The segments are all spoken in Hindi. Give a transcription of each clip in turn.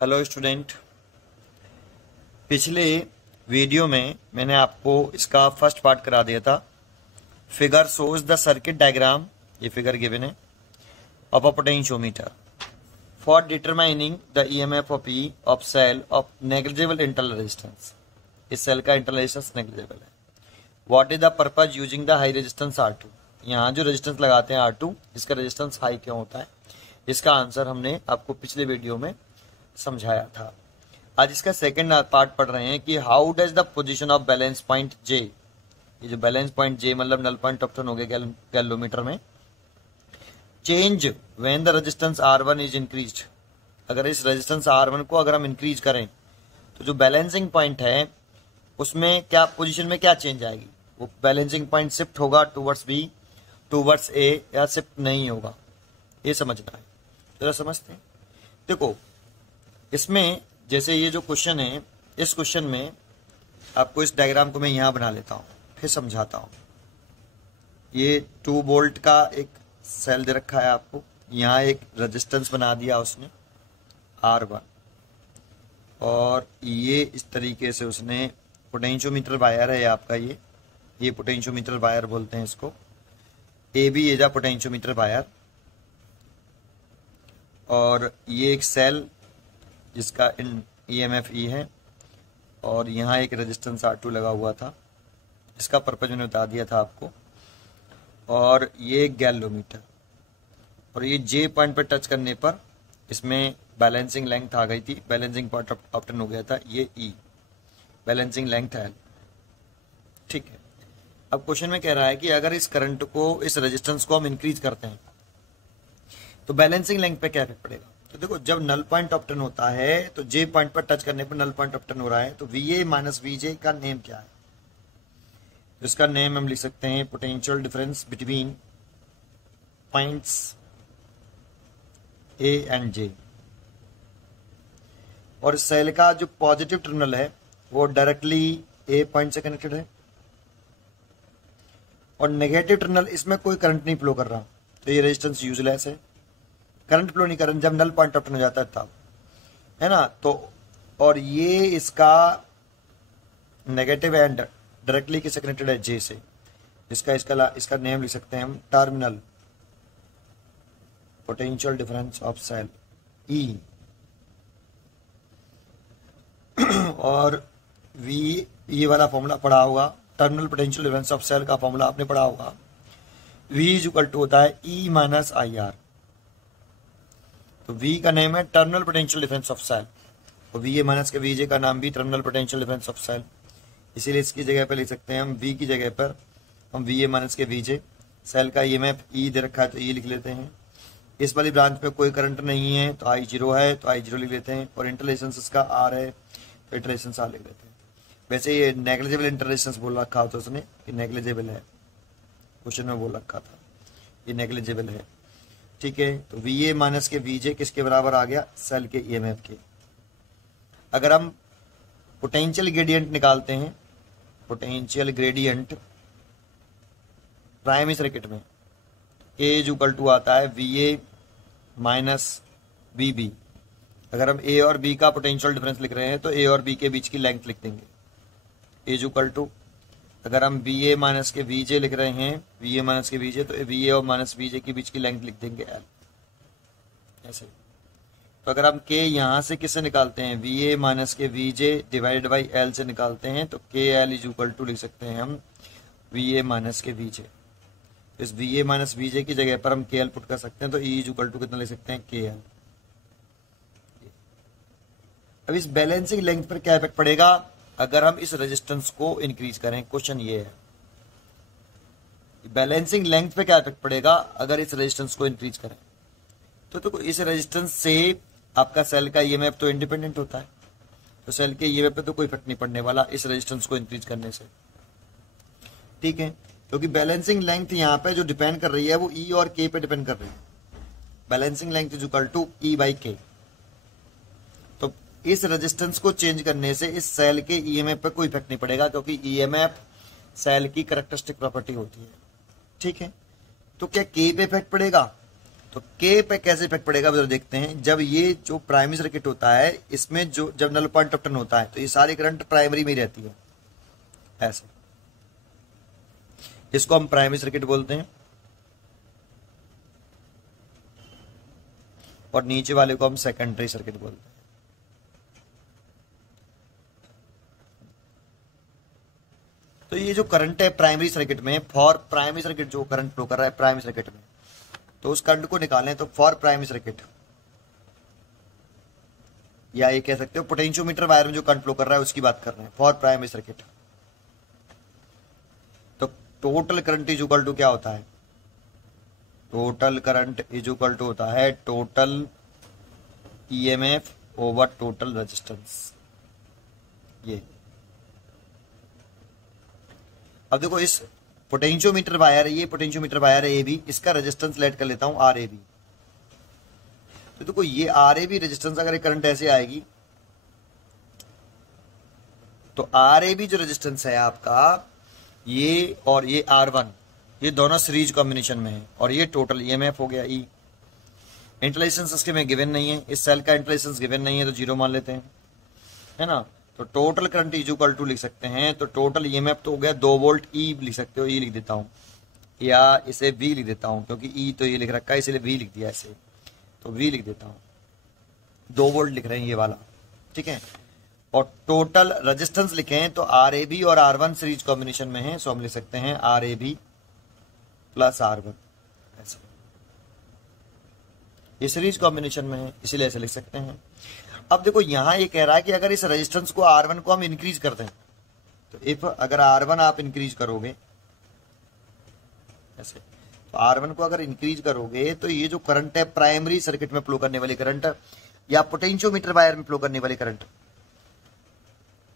Hello student. पिछले वीडियो में मैंने आपको इसका फर्स्ट पार्ट करा दिया था। Figure shows the circuit diagram, ये फिगर गिवन है, of a potentiometer for determining the EMF of E of cell of negligible internal resistance. इस सेल का इंटरनल रेजिस्टेंस नेग्लिजिबल है। What is the purpose using the high resistance R2। यहाँ जो रेजिस्टेंस लगाते हैं R2, इसका रेजिस्टेंस हाई क्यों होता है, इसका आंसर हमने आपको पिछले वीडियो में समझाया था। आज इसका सेकंड पार्ट पढ़ रहे हैं कि how does the position of balance point J, ये जो बैलेंस पॉइंट जे मतलब नल पॉइंट ऑफ टर्न हो गया गैलोमीटर में, change when the resistance R1 is increased. अगर इस रेजिस्टेंस R1 को अगर हम इंक्रीज करें तो जो बैलेंसिंग पॉइंट है उसमें क्या पोजीशन में क्या चेंज आएगी, वो बैलेंसिंग पॉइंट शिफ्ट होगा टूवर्ड्स बी, टूवर्ड्स ए, या शिफ्ट नहीं होगा, ये समझना है। जरा समझते हैं। देखो इसमें जैसे ये जो क्वेश्चन है, इस क्वेश्चन में आपको इस डायग्राम को मैं यहां बना लेता हूं, फिर समझाता हूं। ये 2 वोल्ट का एक सेल दे रखा है आपको, यहां एक रेजिस्टेंस बना दिया उसने R1, और ये इस तरीके से उसने पोटेंशियोमीटर वायर है आपका, ये पोटेंशियोमीटर वायर बोलते हैं इसको, ए बी एजा पोटेंशियोमीटर वायर, और ये एक सेल जिसका ईएमएफ ई है, और यहाँ एक रेजिस्टेंस R2 लगा हुआ था। इसका पर्पज मैंने बता दिया था आपको। और ये एक गैलोमीटर, और ये जे पॉइंट पर टच करने पर इसमें बैलेंसिंग लेंथ आ गई थी, बैलेंसिंग पॉइंट ऑफ टर्न हो गया था, ये ई बैलेंसिंग लेंथ है। ठीक है। अब क्वेश्चन में कह रहा है कि अगर इस करंट को, इस रेजिस्टेंस को हम इंक्रीज करते हैं तो बैलेंसिंग लेंथ पे क्या इफेक्ट पड़ेगा। तो देखो जब नल पॉइंट ऑफ टर्न होता है तो जे पॉइंट पर टच करने पर नल पॉइंट ऑफ टर्न हो रहा है, तो वीए माइनस वीजे का नेम क्या है। इसका नेम हम लिख सकते हैं potential difference between points A and J. और इस सेल का जो पॉजिटिव टर्मिनल है वो डायरेक्टली ए पॉइंट से कनेक्टेड है, और नेगेटिव टर्मिनल, इसमें कोई करंट नहीं फ्लो कर रहा, तो ये रेजिस्टेंस यूजलेस है, करंट फ्लो नहीं कर रहा जब नल पॉइंट ऑफ टर्न हो जाता है तब, है ना। तो और ये इसका नेगेटिव एंड डायरेक्टली किससे कनेक्टेड है, जे से। इसका नेम लिख सकते हैं हम terminal potential difference of cell E, और वी, ये वाला फॉर्मूला पढ़ा होगा, terminal potential difference of cell का फॉर्मूला आपने पढ़ा होगा, V इज इक्वल टू होता है E माइनस IR। तो V का नेम है terminal potential difference of cell, और VA माइनस के VJ का नाम भी terminal potential difference of cell, इसीलिए इसकी जगह पर लिख सकते हैं हम V की जगह पर हम VA माइनस के VJ। सेल का EMF E दे रखा है तो E लिख लेते हैं। इस वाली ब्रांच में कोई करंट नहीं है तो I0 है तो I0 लिख लेते हैं, और इंटरलेशंस इसका R है तो इंटरलेशंस R लिख लेते हैं। वैसे ये नेग्लिजिबल इंटरलेशंस बोल रखा होता उसने कि नेग्लिजिबल है, क्वेश्चन में बोल रखा था ये नेग्लिजिबल है। ठीक है। तो VA माइनस के VJ किसके बराबर आ गया, सेल के EMF के। अगर हम पोटेंशियल ग्रेडियंट निकालते हैं, पोटेंशियल ग्रेडियंट प्राइमरी सर्किट में A इज इक्वल टू आता है VA माइनस VB। अगर हम A और B का पोटेंशियल डिफरेंस लिख रहे हैं तो A और B के बीच की लेंथ लिख देंगे, A इज इक्वल टू, अगर हम VA माइनस के VJ लिख रहे हैं, VA माइनस के VJ, तो VA और माइनस VJ के बीच की लेंथ लिख देंगे L, ऐसे। तो अगर हम K यहां से किससे निकालते हैं, VA माइनस के VJ डिवाइडेड बाई L से निकालते हैं, तो KL इज इक्वल टू लिख सकते हैं हम VA माइनस के VJ। इस VA माइनस VJ की जगह पर हम KL पुट कर सकते हैं, तो E इज इक्वल टू कितना लिख सकते हैं, KL। अब इस बैलेंसिंग लेंथ पर क्या इफेक्ट पड़ेगा अगर हम इस रेजिस्टेंस को इंक्रीज करें। क्वेश्चन ये है बैलेंसिंग लेंथ पे क्या इफेक्ट पड़ेगा अगर इस रेजिस्टेंस को इंक्रीज करें। तो इस रेजिस्टेंस से आपका सेल का ईएमएफ तो इंडिपेंडेंट होता है, तो सेल के ईएमएफ पे तो कोई इफेक्ट नहीं पड़ने वाला इस रेजिस्टेंस को इंक्रीज करने से। ठीक है, क्योंकि बैलेंसिंग लेंथ यहाँ पे जो डिपेंड कर रही है वो ई और के पे डिपेंड कर रही है। Balancing length is equal to E by K. तो इस रेजिस्टेंस को चेंज करने से इस सेल के ईएमएफ पे कोई इफेक्ट नहीं पड़ेगा, क्योंकि ईएमएफ सेल की कैरेक्टरिस्टिक प्रॉपर्टी होती है। ठीक है, तो क्या के पे इफेक्ट पड़ेगा, तो के पे कैसे इफेक्ट पड़ेगा जरा देखते हैं। जब ये जो प्राइमरी सर्किट होता है इसमें जो जब नल पॉइंट ऑफ टर्न होता है तो ये सारी करंट प्राइमरी में ही रहती है, ऐसे इसको हम प्राइमरी सर्किट बोलते हैं, और नीचे वाले को हम सेकेंडरी सर्किट बोलते हैं। तो ये जो करंट है प्राइमरी सर्किट में, फॉर प्राइमरी सर्किट जो करंट फ्लो कर रहा है प्राइमरी सर्किट में, तो उस करंट को निकालें तो फॉर प्राइमरी सर्किट, या ये कह सकते हो पोटेंशियोमीटर वायर में जो करंट फ्लो कर रहा है उसकी बात कर रहे हैं फॉर प्राइमरी सर्किट। तो total current is equal to क्या होता है, total current is equal to होता है total EMF over total resistance. ये अब देखो इस पोटेंशियोमीटर वायर, ये पोटेंशियोमीटर वायर है ए बी, इसका रेजिस्टेंस लेट कर लेता हूं आर ए बी। तो देखो ये आर ए बी रेजिस्टेंस, अगर करंट ऐसे आएगी तो आर ए बी जो रेजिस्टेंस है आपका, ये और ये आर वन, ये दोनों सीरीज कॉम्बिनेशन में है, और ये टोटल ईएमएफ हो गया ई। इंटरलेशंस इसके में गिवन नहीं है, इस सेल का इंटरलेशंस गिवन नहीं है तो जीरो मान लेते हैं, है ना। तो total current is equal to लिख सकते हैं, तो टोटल ईएमएफ तो हो गया 2 वोल्ट, ई लिख सकते हो, ई लिख देता हूं, या इसे वी लिख देता हूं क्योंकि ई तो ये लिख रखा है इसलिए वी लिख दिया ऐसे, तो वी लिख देता हूं, 2 वोल्ट लिख रहे हैं ये वाला, ठीक है। और टोटल रेजिस्टेंस लिखें तो आर ए बी और आर वन सीरीज कॉम्बिनेशन में है, सो हम लिख सकते हैं R A B plus R one, ऐसे ये सीरीज कॉम्बिनेशन में है इसीलिए ऐसे लिख सकते हैं। अब देखो यहां ये कह रहा है कि अगर इस रेजिस्टेंस को R1 को हम इंक्रीज कर दें, तो इफ अगर R1 आप इंक्रीज करोगे ऐसे, तो R1 को अगर इंक्रीज करोगे तो ये जो करंट है प्राइमरी सर्किट में फ्लो करने वाली करंट या पोटेंशियोमीटर वायर में फ्लो करने वाली करंट,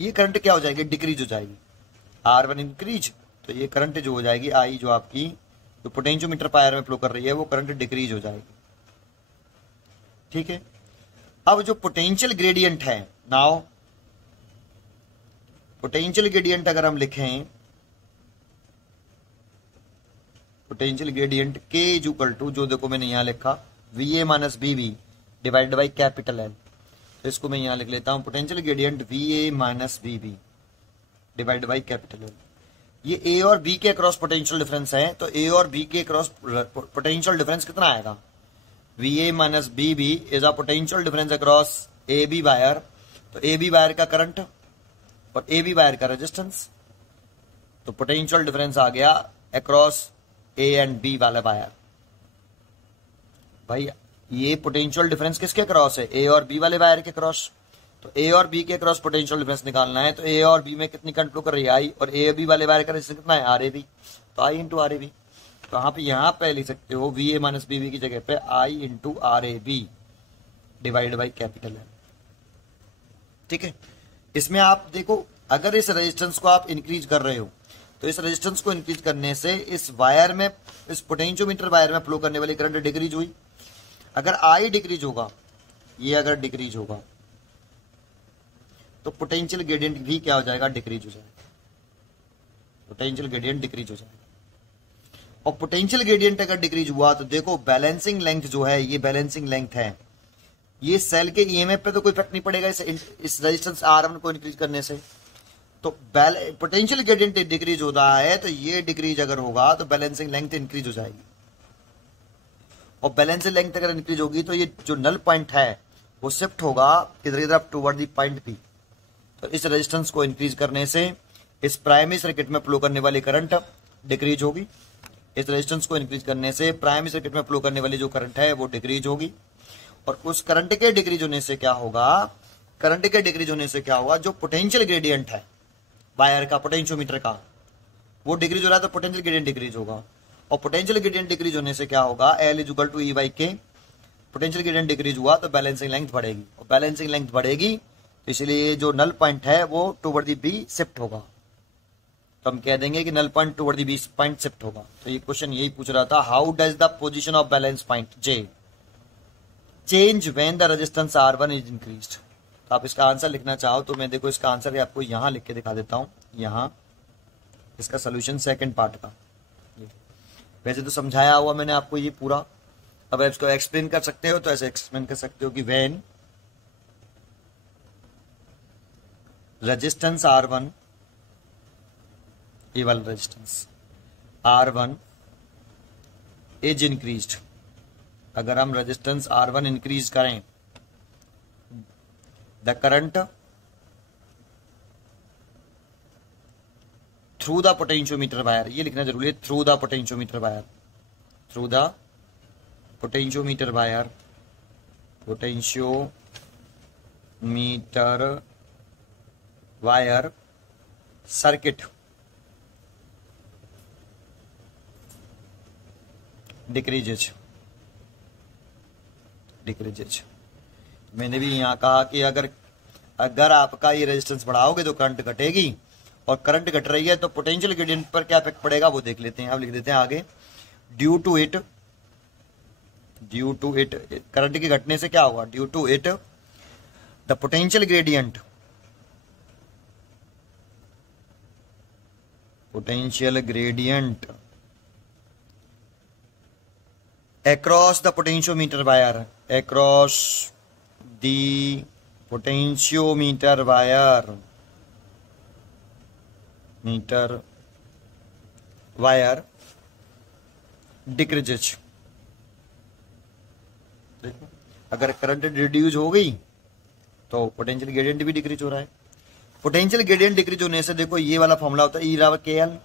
ये करंट क्या हो जाएगी, डिक्रीज हो जाएगी। R1 इंक्रीज तो ये करंट जो हो जाएगी आई, जो आपकी जो पोटेंशियोमीटर वायर में फ्लो कर रही है वो करंट डिक्रीज हो जाएगी, ठीक है। अब जो पोटेंशियल ग्रेडियंट है, नाउ पोटेंशियल ग्रेडियंट अगर हम लिखें, potential gradient K is equal to, जो देखो मैंने यहां लिखा V A minus B B divided by capital L, तो इसको मैं यहां लिख लेता हूं potential gradient V A minus B B divided by capital L. ये ए और बी के अक्रॉस पोटेंशियल डिफरेंस है, तो ए और बी के अक्रॉस पोटेंशियल डिफरेंस कितना आएगा, VA minus BB is a potential difference across AB wire, तो AB वायर का करंट और AB वायर का रेजिस्टेंस, तो पोटेंशियल डिफरेंस आ गया अक्रॉस A एंड B वाला वायर। भाई ये पोटेंशियल डिफरेंस किसके अक्रॉस है, A और B वाले वायर के अक्रॉस, तो A और B के अक्रॉस पोटेंशियल डिफरेंस निकालना है, तो A और B में कितनी करंट फ्लो कर रही है I, और A और B वाले वायर का रेजिस्टेंस कितना है RAB, तो I इंटू RAB। तो आप यहां पे लिख सकते हो VA माइनस BB की जगह पे I into RAB divide by capital L, ठीक है। इसमें आप देखो अगर इस रेजिस्टेंस को आप इंक्रीज कर रहे हो तो इस रेजिस्टेंस को इंक्रीज करने से इस वायर में, इस पोटेंशियोमीटर वायर में फ्लो करने वाली करंट डिक्रीज हुई। अगर I डिक्रीज होगा, ये अगर डिक्रीज होगा तो पोटेंशियल ग्रेडियंट भी क्या हो जाएगा, डिक्रीज हो जाएगा, पोटेंशियल ग्रेडियंट डिक्रीज हो जाएगा। और पोटेंशियल ग्रेडियंट अगर डिक्रीज हुआ तो देखो बैलेंसिंग लेंथ जो है, ये बैलेंसिंग लेंथ है, ये सेल के ईएमएफ पे तो कोई इफेक्ट नहीं पड़ेगा इस रेजिस्टेंस R1 को इंक्रीज करने से। तो पोटेंशियल ग्रेडियंट डिक्रीज हो रहा है तो ये डिक्रीज अगर होगा तो बैलेंसिंग लेंथ इंक्रीज हो जाएगी, और बैलेंसिंग लेंथ अगर इंक्रीज होगी तो ये जो नल पॉइंट है वो शिफ्ट होगा किधर की तरफ, टुवर्ड द पॉइंट पी। तो इस रेजिस्टेंस को इंक्रीज करने से इस प्राइमरी सर्किट में फ्लो करने वाली करंट डिक्रीज होगी, इस रेजिस्टेंस को इंक्रीज करने से प्राइमरी सर्किट में फ्लो करने वाली जो करंट है वो डिक्रीज होगी। और उस करंट के डिक्रीज होने से क्या होगा, करंट के डिक्रीज होने से क्या होगा, जो पोटेंशियल ग्रेडियंट है वायर का, पोटेंशियोमीटर का, वो डिक्रीज हो रहा है तो पोटेंशियल ग्रेडियंट डिक्रीज होगा। और पोटेंशियल ग्रेडियंट डिक्रीज होने से क्या होगा, L इज इक्वल टू E by K, potential gradient decrease हुआ तो बैलेंसिंग लेंथ बढ़ेगी, और बैलेंसिंग लेंथ बढ़ेगी तो इसलिए जो नल पॉइंट है वो टुवर्ड द बी शिफ्ट होगा, तो हम कह देंगे कि null point toward the B point shift होगा। तो ये क्वेश्चन यही पूछ रहा था, how does the position of balance point J change when the resistance R1 is increased. तो आप इसका आंसर लिखना चाहो तो मैं देखो इसका आंसर आपको यहां लिख के दिखा देता हूं, यहां इसका सोल्यूशन सेकंड पार्ट का। वैसे तो समझाया हुआ मैंने आपको ये पूरा, अब इसको एक्सप्लेन कर सकते हो तो ऐसे एक्सप्लेन कर सकते हो कि व्हेन रेजिस्टेंस R1, ये वाला रेजिस्टेंस R1 इज इंक्रीज्ड, अगर हम रेजिस्टेंस R1 इंक्रीज करें, the current through the potentiometer wire, ये लिखना जरूरी है, through the potentiometer wire, through the potentiometer wire, potentiometer wire circuit decreases. मैंने भी यहां कहा कि अगर आपका ये रेजिस्टेंस बढ़ाओगे तो करंट घटेगी, और करंट घट रही है तो पोटेंशियल ग्रेडियंट पर क्या इफेक्ट पड़ेगा वो देख लेते हैं। अब लिख देते हैं आगे, ड्यू टू इट करंट के घटने से क्या होगा, due to it the potential gradient across the potentiometer wire, across the potentiometer wire, decreases। देखो, अगर करंट रिड्यूस हो गई तो पोटेंशियल ग्रेडियंट भी डिक्रीज हो रहा है। पोटेंशियल ग्रेडियंट डिक्रीज होने से देखो ये वाला फॉर्मूला होता है ई बराबर के एल,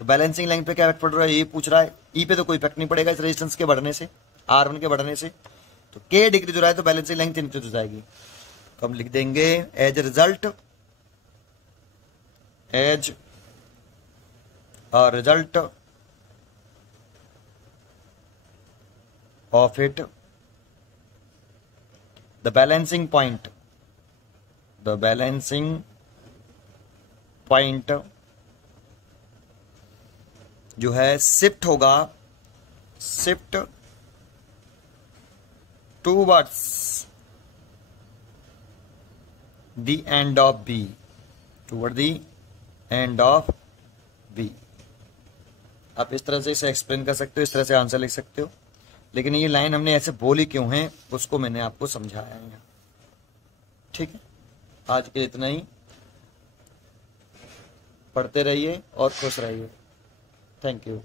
तो बैलेंसिंग लाइन पे क्या इफेक्ट पड़ रहा है ये पूछ रहा है। ई पे तो कोई इफेक्ट नहीं पड़ेगा इस रेजिस्टेंस के बढ़ने से, R1 के बढ़ने से, तो के डिक्रीज हो रहा है तो बैलेंसिंग लाइन इंक्रीज हो जाएगी। तो हम लिख देंगे as result of it the balancing point जो है shift towards the end of B, आप इस तरह से इसे एक्सप्लेन कर सकते हो, इस तरह से आंसर लिख सकते हो, लेकिन ये लाइन हमने ऐसे बोली क्यों है उसको मैंने आपको समझाया है। ठीक है, आज के इतना ही, पढ़ते रहिए और खुश रहिए। Thank you.